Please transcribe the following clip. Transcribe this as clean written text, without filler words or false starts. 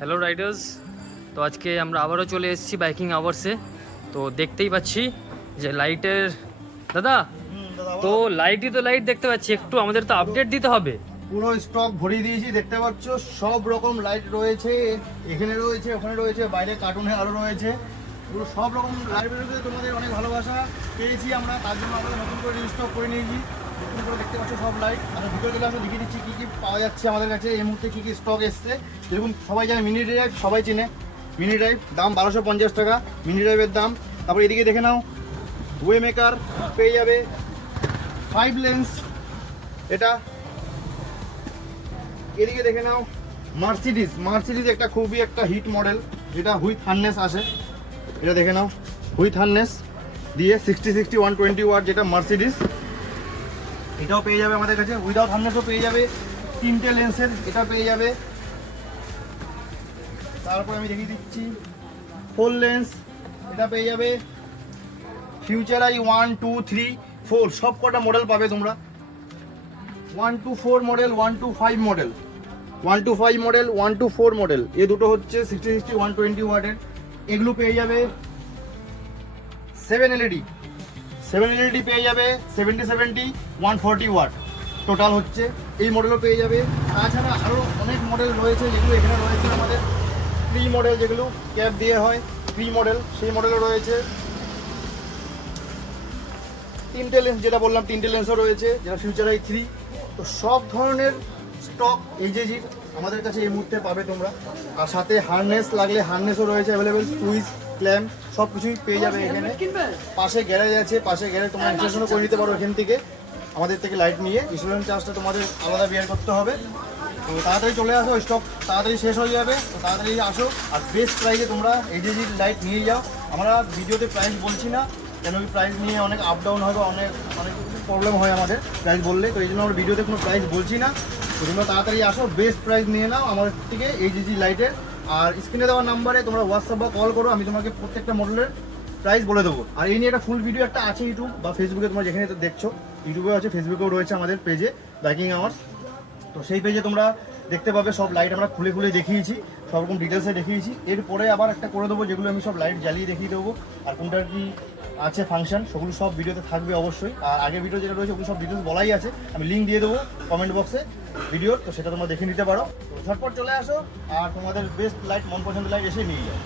Hello Riders, তো আজকে আমরা আবারও চলে এসেছি বাইকিং আওয়ার্সে। তো দেখতেই পাচ্ছি যে লাইটের দাদা, তো লাইটই তো লাইট দেখতে পাচ্ছি, একটু আমাদের তো আপডেট দিতে হবে। পুরো স্টক ভরিয়ে দিয়েছি, দেখতে পাচ্ছ সব রকম লাইট রয়েছে, এখানে রয়েছে, ওখানে রয়েছে, বাইরে কার্টুনে আরও রয়েছে। পুরো সব রকম লাইটের ভিতরে তোমাদের অনেক ভালোবাসা পেয়েছি আমরা, তার জন্য আমরা নতুন করে রিস্টক করে নিয়েছি। নতুন করে দেখতে পাচ্ছ সব লাইট। আমরা ভিতরে গেলে আমরা দেখিয়ে দিচ্ছি কী কী পাওয়া যাচ্ছে আমাদের কাছে এই মুহূর্তে, কী কী স্টক এসছে। যেরকম সবাই জানে মিনি ড্রাইভ, সবাই চেনে মিনি ড্রাইভ, দাম 1250 টাকা মিনি ড্রাইভের দাম। তারপর এদিকে দেখে নাও, ওয়ে মেকার পেয়ে যাবে 5 লেন্স এটা। এদিকে দেখে নাও মার্সিডিজ একটা খুবই একটা হিট মডেল, যেটা হুইথ হার্নেস আসে। এটা দেখে নাও, হুইথ হার্নেস দিয়ে 60 120 ওয়াট, যেটা মার্সিডিজ। এটাও পেয়ে যাবে আমাদের কাছে, উইদাউট হার্নেসও পেয়ে যাবে, 3টে লেন্সের এটা পেয়ে যাবে। তারপর আমি দেখিয়ে দিচ্ছি 4 লেন্স, এটা পেয়ে যাবে। ফিউচার আই 1 2 3 4 সব কটা মডেল পাবে তোমরা। 1 to 4 model, 1 to 5 model, 1 to 5 model, 1 to 4 model. এই দুটো হচ্ছে 60 120 ওয়াটের। এগুলো পেয়ে যাবে 7 এলইডি পেয়ে যাবে 70 140 ওয়াট টোটাল হচ্ছে। এই মডেলও পেয়ে যাবে। তাছাড়া আরও অনেক মডেল রয়েছে, যেগুলো এখানে রয়েছে আমাদের প্রি মডেল, যেগুলো ক্যাপ দিয়ে হয় প্রি মডেল, সেই মডেলও রয়েছে। 3টে লেন্স, যেটা বললাম 3টে লেন্সও রয়েছে, যেটা ফিউচার আই 3। তো সব ধরনের স্টক এইচএজির আমাদের কাছে এই মুহূর্তে পাবে তোমরা। আর সাথে হার্নেস লাগলে হার্নেসও রয়েছে অ্যাভেলেবেল, সুইচ ক্ল্যাম্প সব কিছুই পেয়ে যাবে এখানে। পাশে গ্যারেজ আছে, পাশে গ্যারেজ তোমরা ইনস্টলেশনও করে নিতে পারো এখান থেকে, আমাদের থেকে লাইট নিয়ে। ইনস্টলেশন চার্জটা তোমাদের আলাদা বিয়ার করতে হবে। তো তাড়াতাড়ি চলে আসো, স্টক তাড়াতাড়ি শেষ হয়ে যাবে, তো তাড়াতাড়ি আসো। আর বেস্ট প্রাইসে তোমরা এইচএজির লাইট নিয়ে যাও। আমরা ভিডিওতে প্রাইস বলছি না, কেন ওই প্রাইস নিয়ে অনেক আপ ডাউন হবে, অনেক অনেক প্রবলেম হয় আমাদের প্রাইস বললে। তো এই জন্য আমরা ভিডিওতে কোনো প্রাইস বলছি না। তো তোমরা তাড়াতাড়ি আসো, বেস্ট প্রাইস নিয়ে নাও আমাদের থেকে এইচএজি লাইটের। আর স্ক্রিনে দেওয়া নাম্বারে তোমরা হোয়াটসঅ্যাপ বা কল করো, আমি তোমাকে প্রত্যেকটা মডেলের প্রাইস বলে দেবো। আর এই নিয়ে একটা ফুল ভিডিও একটা আছে ইউটিউব বা ফেসবুকে, তোমরা যেখানে দেখছো ইউটিউবেও আছে, ফেসবুকেও রয়েছে আমাদের পেজে বাইকিং আওয়ার্স। তো সেই পেজে তোমরা দেখতে পাবে সব লাইট আমরা খুলে খুলে দেখিয়েছি, সব রকম ডিটেলসে দেখিয়েছি। এরপরে আবার একটা করে দেবো, যেগুলো আমি সব লাইট জ্বালিয়ে দেখিয়ে দেবো, আর কোনটার কি আছে ফাংশন, সেগুলো সব ভিডিওতে থাকবে অবশ্যই। আর আগের ভিডিও যেটা রয়েছে ওগুলো সব ডিটেলস বলাই আছে, আমি লিঙ্ক দিয়ে দেবো কমেন্ট বক্সে ভিডিওর, তো সেটা তোমরা দেখে নিতে পারো। তো ঝটপট চলে আসো আর তোমাদের বেস্ট লাইট, মন পছন্দের লাইট এসে নিয়ে যাও।